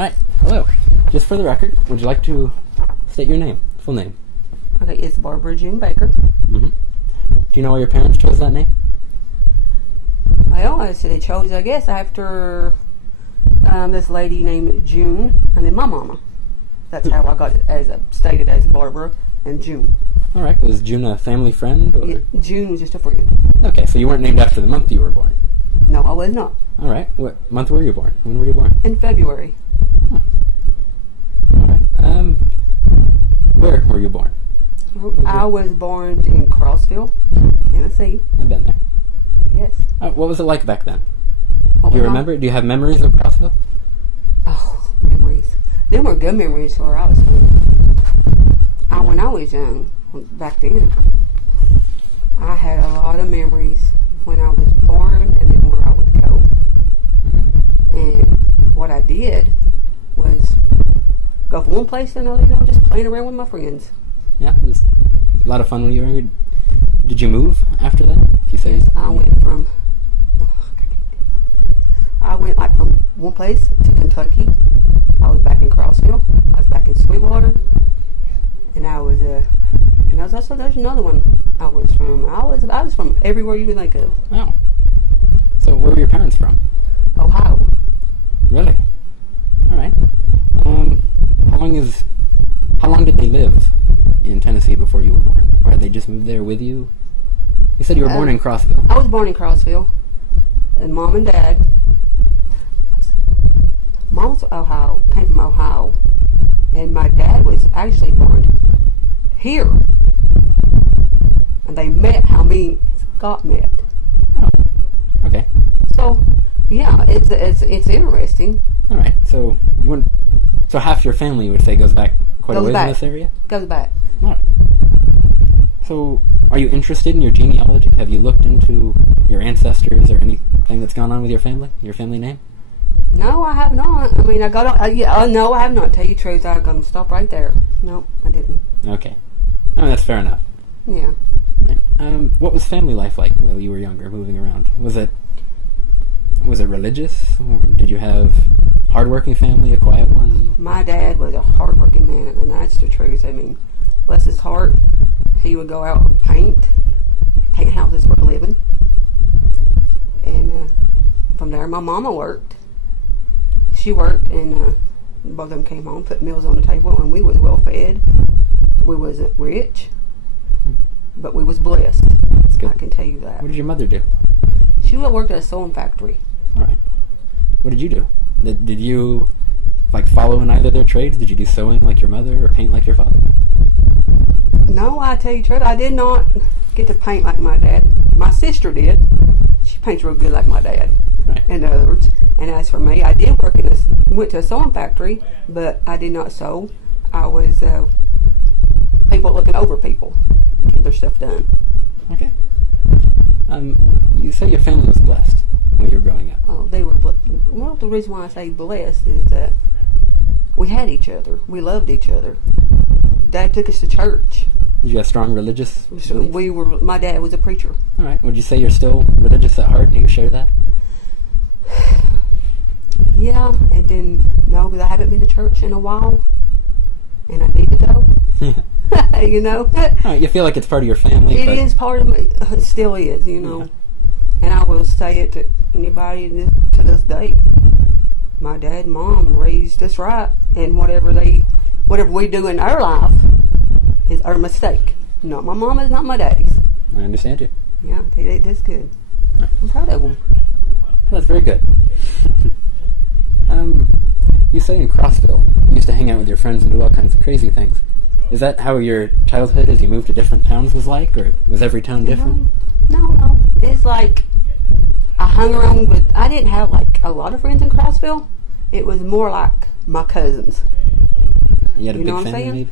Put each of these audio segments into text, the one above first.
Alright, hello. Just for the record, would you like to state your name, full name? Okay, it's Barbara June Baker. Mm-hmm. Do you know why your parents chose that name? Well, they chose, I guess, after this lady named June, and then my mama. That's how I got it stated as Barbara and June. Alright, was June a family friend? Or? Yeah, June was just a friend. Okay, so you weren't named after the month you were born? No, I was not. Alright, what month were you born? When were you born? In February. Alright, where were you born? I was born in Crossville, Tennessee. I've been there. Yes. What was it like back then? What Do you was remember? Do you have memories of Crossville? Oh, memories. Them were good memories where I was young. When I was young, back then, I had a lot of memories when I was born and then where I would go. And what I did was go from one place to another, just playing around with my friends. Yeah, it was a lot of fun when you were younger. Did you move after that? If you say Yes, I went like from one place to Kentucky. I was back in Crossville. I was back in Sweetwater, and there's another one. I was from everywhere you could think of. Wow. So where were your parents from? Ohio. Really? All right. How long did they live in Tennessee before you were born? Or had they just moved there with you? You said you were born in Crossville. I was born in Crossville, and Mom and Dad. Mom was came from Ohio, and my dad was actually born here. And they met how me and Scott met. Oh, okay. So, yeah, it's interesting. All right. So So half your family, you would say, goes back quite a ways in this area? Goes back. All right. So, are you interested in your genealogy? Have you looked into your ancestors or anything that's gone on with your family name? No, I have not. I mean, no, I have not. Tell you the truth, I'm going to stop right there. Nope, I didn't. Okay. Oh, that's fair enough. Yeah. Right. What was family life like while you were younger, moving around? Was it religious? Or did you have hardworking family, a quiet one? My dad was a hardworking man, and that's the truth. I mean, bless his heart, he would go out and paint houses for a living. And from there, my mama worked. She worked, and both of them came home, put meals on the table, and we was well fed. We wasn't rich, but we was blessed. That's good. I can tell you that. What did your mother do? She worked at a sewing factory. All right. What did you do? Did you follow in either their trades? Did you do sewing like your mother or paint like your father? No, I tell you the truth, I did not get to paint like my dad. My sister did. She paints real good like my dad. Right. In other words. And as for me, I did went to a sewing factory, but I did not sew. I was people looking over people, getting their stuff done. Okay. You say your family was blessed when you were growing up. Oh, they were well, the reason why I say blessed is that we had each other. We loved each other. Dad took us to church. Did you have strong religious beliefs? My dad was a preacher. All right. Would you say you're still religious at heart? And you share that? Yeah, and then no, because I haven't been to church in a while, and I need to go. Oh, you feel like it's part of your family. It is part of me. It still is, Yeah. And I will say it to anybody to this day. My dad and mom raised us right, and whatever we do in our life is our mistake. Not my mama's, not my daddy's. I understand you. Yeah, they did this good. I'm proud of them. That's very good. You say in Crossville, you used to hang out with your friends and do all kinds of crazy things. Is that how your childhood, as you moved to different towns, was like, or was every town different? No. It's like I hung around with. I didn't have a lot of friends in Crossville. It was more like my cousins. You had a big family, maybe?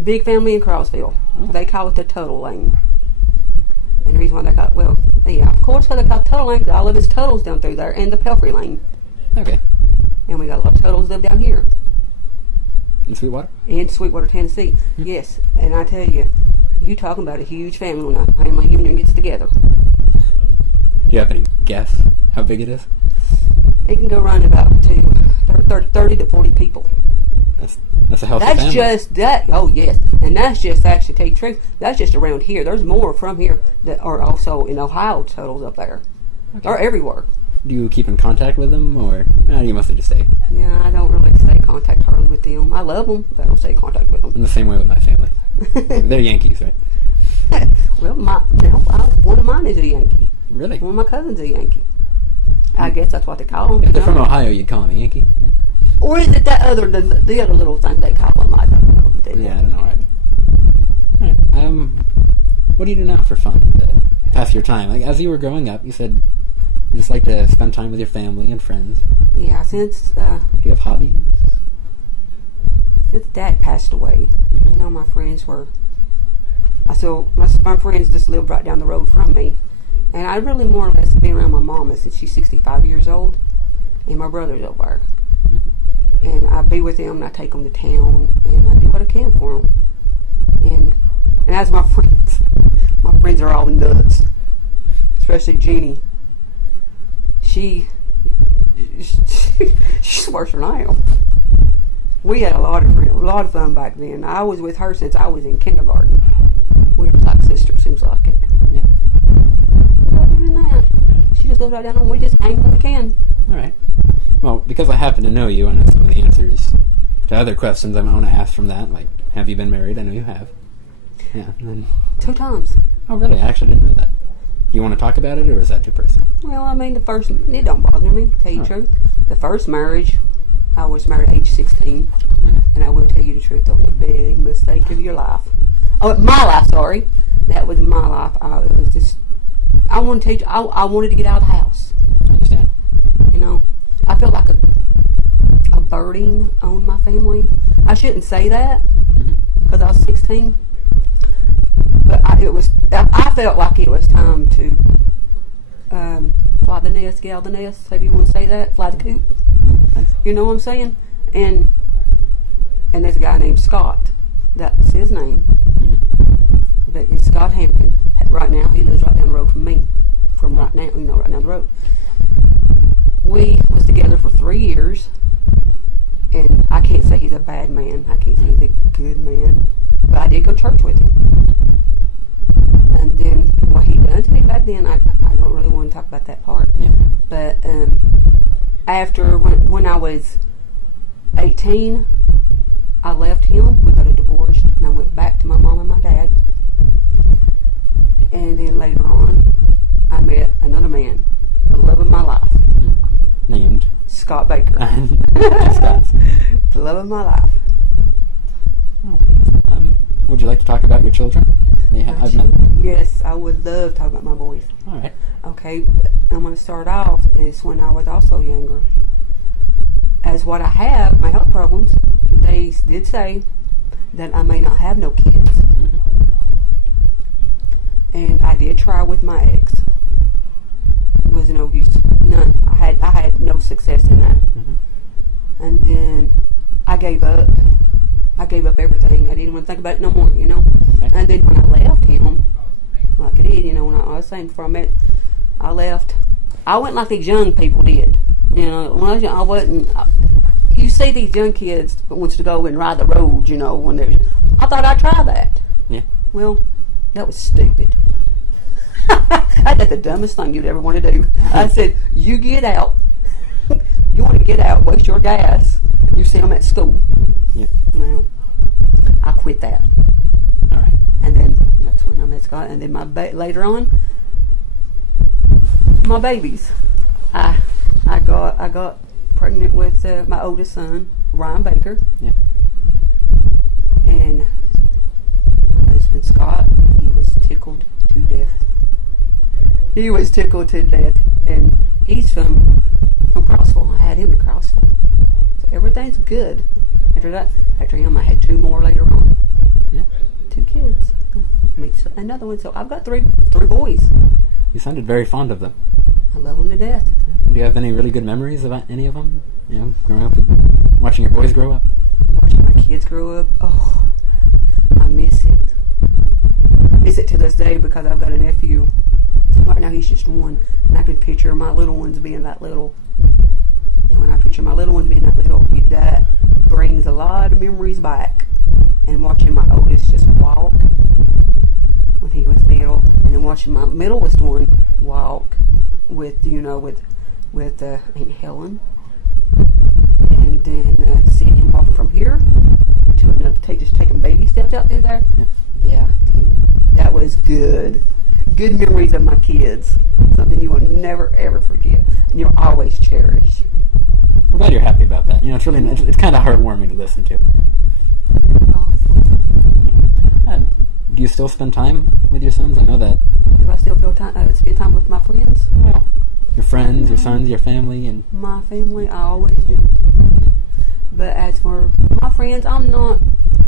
Big family in Crossville. Oh. They call it the Tuttle Lane. And the reason why they call it, of course, because they call it Tuttle Lane, because all of his Tuttles down through there, and the Pelfrey Lane. Okay. And we got a lot of Tuttles live down here. In Sweetwater? In Sweetwater, Tennessee. Mm-hmm. Yes. And I tell you, talking about a huge family when a family union gets together. Do you have any guess how big it is? It can go around about to 30 to 40 people. That's a healthy That's family. just that. Oh yes, and that's just actually tell you the truth. That's just around here. There's more from here that are also in Ohio totals up there, or everywhere. Do you keep in contact with them, or do you mostly just stay? Yeah, I don't really stay in contact hardly with them. I love them, but I don't stay in contact with them. I'm the same way with my family. They're Yankees, right? Well, one of mine is a Yankee. Really? One of my cousins is a Yankee. I guess that's what they call them. If they're from Ohio, you'd call them a Yankee. Or is it that other the other little thing they call them? I don't know. Yeah, I don't know either. All right. What do you do now for fun to pass your time? Like, as you were growing up, you said you just like to spend time with your family and friends. Yeah, since Do you have hobbies? Dad passed away, you know, my friends were. My friends just lived right down the road from me, and I really more or less been around my mama since she's 65 years old, and my brother's over there. And I be with them, and I take them to town, and I do what I can for them. And as my friends are all nuts, especially Jeannie. She's worse than I am. We had a lot of fun back then. I was with her since I was in kindergarten. We were like sisters, seems like it. Yeah. But other than that, she just lives right down, and we just hang when we can. All right. Well, because I happen to know you, I know some of the answers to other questions I want to ask from that. Like, have you been married? I know you have. Yeah. And 2 times. oh, really? I actually didn't know that. Do you want to talk about it, or is that too personal? Well, I mean, it don't bother me, to tell you the truth. The first marriage, I was married at age 16, and I will tell you the truth, that was a big mistake of your life. Oh, my life, sorry. That was my life. I wanted to tell you, I wanted to get out of the house. I understand. You know, I felt like a burden on my family. I shouldn't say that, because I was 16. But I felt like it was time to fly the nest, get out of the nest, if you want to say that, fly the coop. You know what I'm saying? And there's a guy named Scott. That's his name. But it's Scott Hampton. Right now, he lives right down the road from me. From right now, right down the road. We was together for 3 years. And I can't say he's a bad man. I can't say he's a good man. But I did go to church with him. And then what he done to me back then, I don't really want to talk about that part. Yeah. But after when I was 18, I left him. We got a divorce, and I went back to my mom and my dad. And then later on, I met another man, the love of my life, Named Scott Baker. Scott. The love of my life. Would you like to talk about your children? Yes, I would love to talk about my boys. All right. Okay, but I'm going to start off is when I was also younger. As what I have, my health problems, they did say that I may not have no kids. And I did try with my ex. It was no use. None. I had no success in that. And then I gave up. I gave up everything. I didn't want to think about it no more, you know. Okay. And then when I left him, like I did, you know, when I was saying before I left. I went like these young people did. You know, when I was young, I wasn't. You see these young kids that wants to go and ride the road, you know, when they're. I thought I'd try that. Yeah. Well, that was stupid. That's the dumbest thing you'd ever want to do. I said, you get out. You want to get out, waste your gas. You see them at school. Yeah. Well, I quit that. All right. And then that's when I met Scott. And then later on, my babies. I got pregnant with my oldest son, Ryan Baker. Yeah. And my husband Scott, he was tickled to death. He was tickled to death, and he's from Crossville. I had him in Crossville, so everything's good. After him, I had 2 more later on. Yeah. 2 kids. Another one. So I've got three boys. You sounded very fond of them. I love them to death. Do you have any really good memories about any of them? You know, growing up with watching your boys grow up. Watching my kids grow up. Oh, I miss it. I miss it to this day because I've got a nephew. Right now he's just 1, and I can picture my little ones being that little. And when I picture my little ones being that little, that brings a lot of memories back. And watching my oldest just walk when he was little, and then watching my middlest one walk with Aunt Helen, and then seeing him walking from here to another, just taking baby steps out through there. Yeah, that was good memories of my kids. Something you will never ever forget, and you'll always cherish. I'm glad you're happy about that. It's really it's kind of heartwarming to listen to. Awesome. Do you still spend time with your sons? I know that. Do I still spend time with my friends? Well, your friends, your sons, your family, and my family, I always do. But as for my friends, I'm not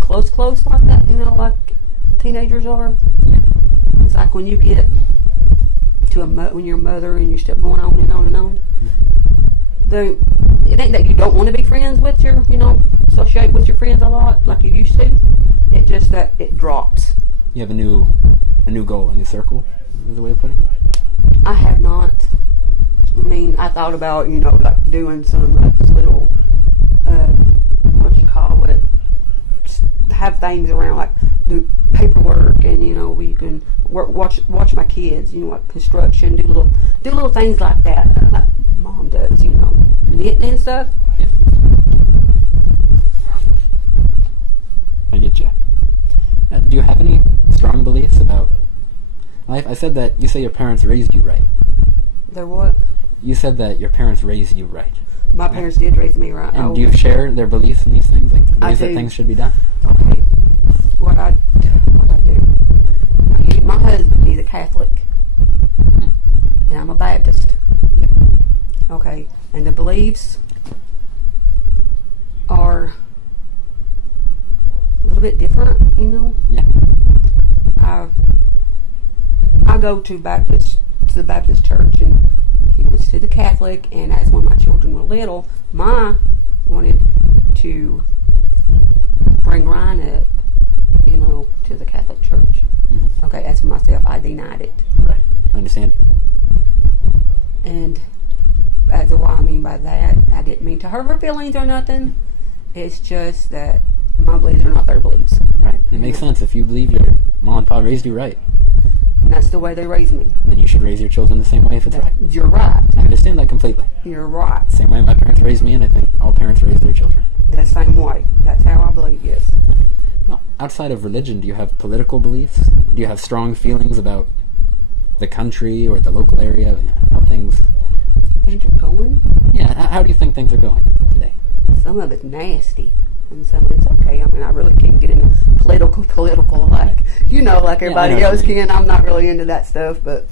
close like that. Like teenagers are. Yeah. It's like when you get to when you're a mother and you're still going on and on and on. It ain't that you don't want to be friends with your, associate with your friends a lot like you used to. It just that it drops. You have a new goal, a new circle, is the way of putting it? I have not. I thought about, like doing some this little, what you call it, just have things around, like do paperwork, and we can watch my kids, like construction, do little things like that, like Mom does, knitting and stuff. Yeah. I get you. Do you have any strong beliefs about life? I said that you say your parents raised you right. They're what? You said that your parents raised you right. My parents did raise me right. And do you share their beliefs in these things, like ways that things should be done? Okay. What I do. My husband, he's a Catholic, and I'm a Baptist. Yeah. Okay. And the beliefs are a little bit different, Yeah. I go to the Baptist church, and he went to the Catholic, and as when my children were little, wanted to bring Ryan up, to the Catholic church. Mm-hmm. Okay, as for myself, I denied it. Right. I understand. And as to what I mean by that, I didn't mean to hurt her feelings or nothing. It's just that my beliefs are not their beliefs. Right. And it makes sense. If you believe your mom and pa raised you right, And that's the way they raised me. then you should raise your children the same way if it's right. You're right. I understand that completely. You're right. Same way my parents raised me, and I think all parents raise their children. That same way. That's how I believe, yes. Well, outside of religion, do you have political beliefs? Do you have strong feelings about the country or the local area, how things Things are going. Yeah, how do you think things are going today? Some of it's nasty, and some of it's okay. I really can't get into political, like, like everybody else can. I'm not really into that stuff, but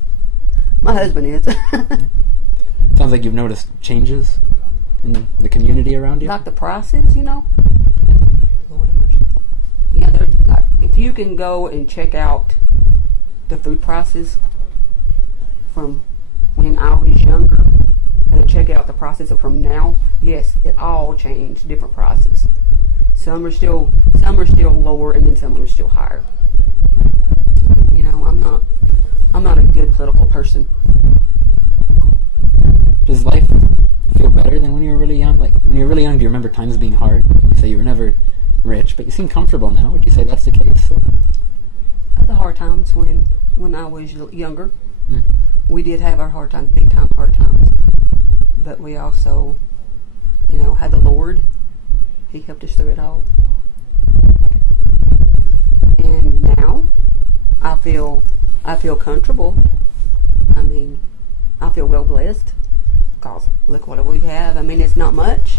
my husband is. Sounds like you've noticed changes in the community around you? Like the prices, Yeah. Lord have mercy. Yeah, they're like, if you can go and check out the food prices from when I was younger, and check out the prices from now, yes, it all changed, different prices. Some are still lower, and then some are still higher. I'm not a good political person. Does life feel better than when you were really young? Like, when you were really young, do you remember times being hard? You say you were never rich, but you seem comfortable now. Would you say that's the case? Or? The hard times when I was younger, Mm. we did have our hard times, big time hard times. But we also, had the Lord. He helped us through it all. Okay. And now, I feel comfortable. I feel well blessed. Cause look what we have. It's not much,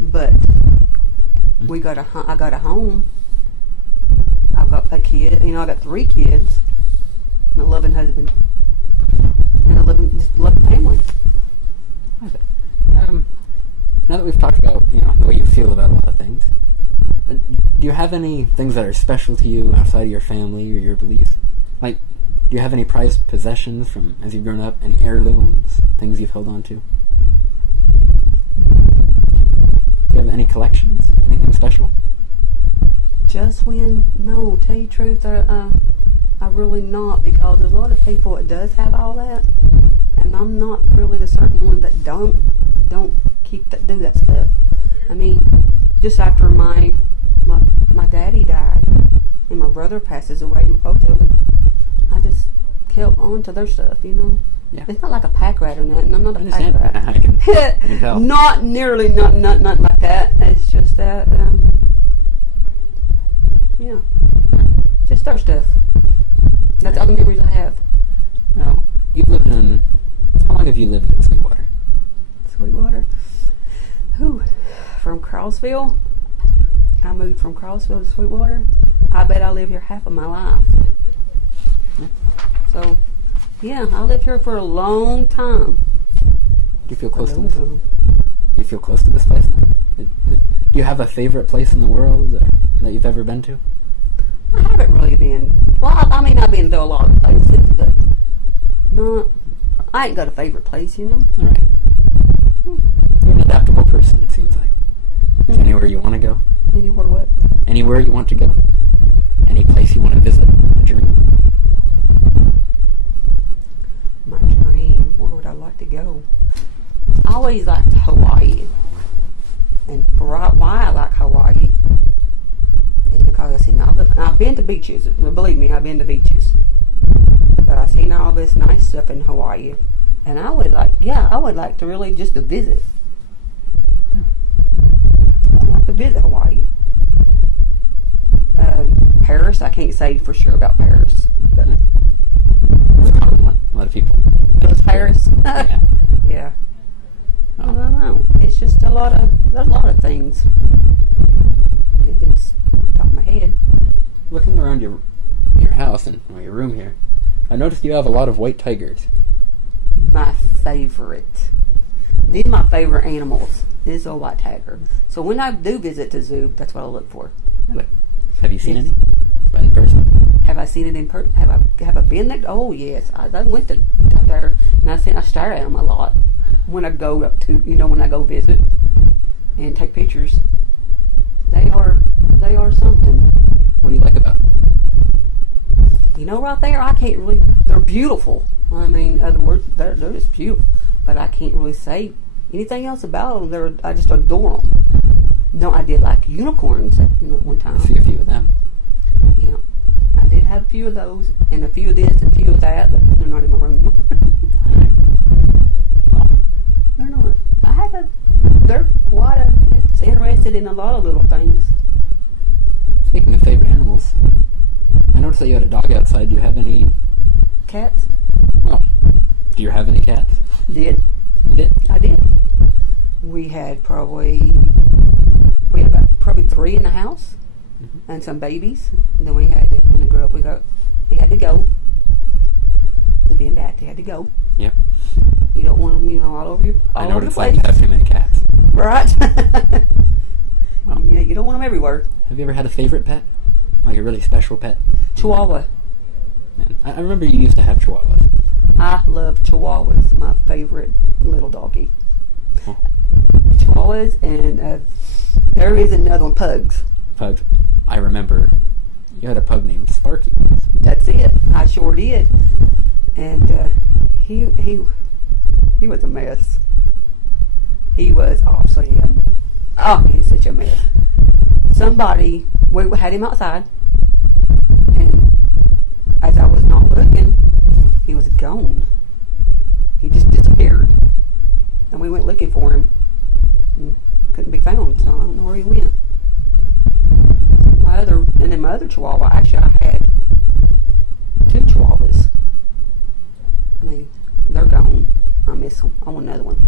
but I got a home. I've got a kid. I got 3 kids, and a loving husband, and a loving family. Okay. Now that we've talked about, the way you feel about a lot of things, do you have any things that are special to you outside of your family or your beliefs? Like, do you have any prized possessions from as you've grown up? Any heirlooms, things you've held on to? Do you have any collections? Anything special? No, tell you the truth, I really not, because there's a lot of people that does have all that, and I'm not really the certain one that don't do that stuff. I mean, just after my daddy died and my brother passes away, both of them, I just kept on to their stuff, you know. Yeah. It's not like a pack rat or nothing. I'm not a pack rat. I can tell. Not nearly, not like that. It's just that, yeah, just their stuff. That's all the memories I have. Now, how long have you lived in Sweetwater? Sweetwater? Who? From Crosville? I moved from Crosville to Sweetwater. I bet I live here half of my life. Yeah. So, yeah, I lived here for a long time. Do you feel close to this? Do you feel close to this place now? Do you have a favorite place in the world that you've ever been to? I haven't really been. Well, I mean, I've been to a lot of places, but I ain't got a favorite place, you know. All right. You're an adaptable person, it seems like. Is anywhere you want to go? Anywhere what? Anywhere you want to go? Any place you want to visit? A dream? My dream. Where would I like to go? I always liked Hawaii. And why I like Hawaii is because I've been to beaches. Believe me, I've been to beaches. But I've seen all this nice stuff in Hawaii. And I would like to really just to visit. I'd like to visit Hawaii. Paris, I can't say for sure about Paris. But It's a common one. A lot of people. Does Paris? Yeah. Yeah. Oh. I don't know. It's just there's a lot of things. It's top of my head. Looking around your house and your room here, I noticed you have a lot of white tigers. My favorite. These are my favorite animals. This is a white tiger. So when I do visit the zoo, that's what I look for. Really? Have you seen Yes. any in person? Have I seen it in person? Have I been there? Oh yes, I went out there and I stare at them a lot when I go up to when I go visit and take pictures. They are something. What do you like about them? Right there, I can't really. They're beautiful. I mean, in other words, they're just beautiful. But I can't really say anything else about them. I just adore them. No, I did like unicorns at one time. I see a few of them. Yeah, I did have a few of those, and a few of this, and a few of that, but they're not in my room anymore. All right. Well, They're not. They're it's interested in a lot of little things. speaking of favorite animals, I noticed that you had a dog outside. Do you have any? Cats? Well, do you have any cats? Did. You did? I did. We had probably 3 in the house, and some babies. And then when they grew up, they had to go. To being back, they had to go. Yep. You don't want them, all over your. I All know over what the it's like place. to have too many cats. Right. Well, Yeah, you don't want them everywhere. have you ever had a favorite pet? Like a really special pet? Chihuahua. Man, I remember you used to have chihuahuas. I love Chihuahuas. My favorite little doggy. Oh. Chihuahuas, and there is another one, Pugs. Pugs. I remember you had a pug named Sparky once. That's it. I sure did. And he was a mess. He was obviously he was such a mess. We had him outside, and as I was not looking, he was gone. He just disappeared, and we went looking for him, and couldn't be found. So I don't know where he went. My other Chihuahua, actually, I had 2 Chihuahuas. I mean, they're gone. I miss them. I want another one.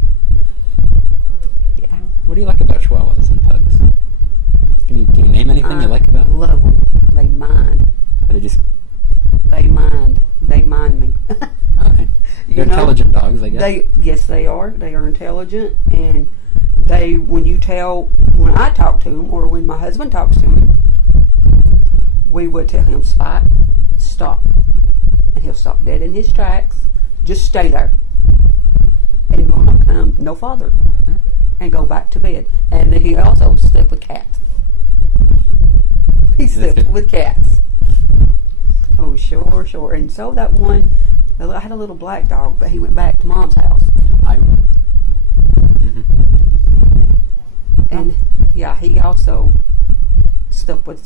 Yeah. What do you like about chihuahuas and pugs? Can you name anything you like about them? Love them. They mind. Are they just They mind. They mind me. okay? They're intelligent dogs, I guess. Yes, they are. They are intelligent, and when I talk to them, or when my husband talks to him, we would tell him, Spike, stop, and he'll stop dead in his tracks. Just stay there, and will not come no farther, and go back to bed. And he also slept with cats. He slept with cats. Oh, sure. And so that one, I had a little black dog, but he went back to Mom's house. he also stuck with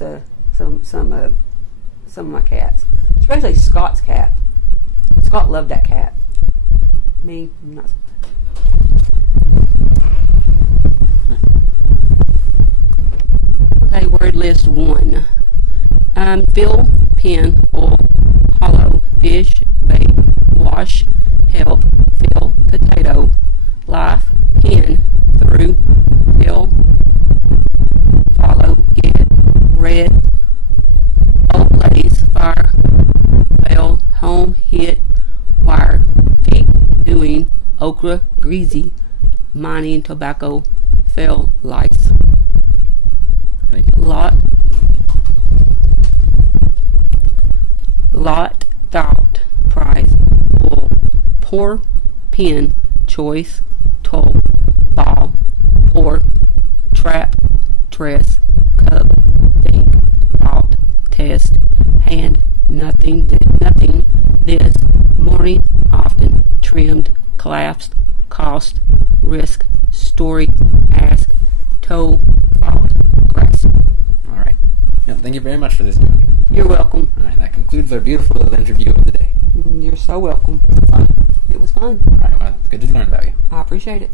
some of my cats, especially Scott's cat. Scott loved that cat. Me, not so much. Okay, word list 1. Fill, pin, oil, hollow, fish, bait, wash, help, fill, potato, life, pin, through, fill, follow, get, red, old lace, fire, fail, home, hit, wire, feet, doing, okra, greasy, mining, tobacco, fell, lice. Thank you. Lot, thought, prize, bull, pour, pin, choice, toll, ball, pour, trap, tress, cub, think, thought, test, hand, nothing, this, morning, often, trimmed, collapsed, cost, risk, story, ask, toe, fault, grasp. All right. Yeah, thank you very much for this. You're welcome. All right, that concludes our beautiful little interview of the day. You're so welcome. Was it fun? It was fun. All right, well, it's good to learn about you. I appreciate it.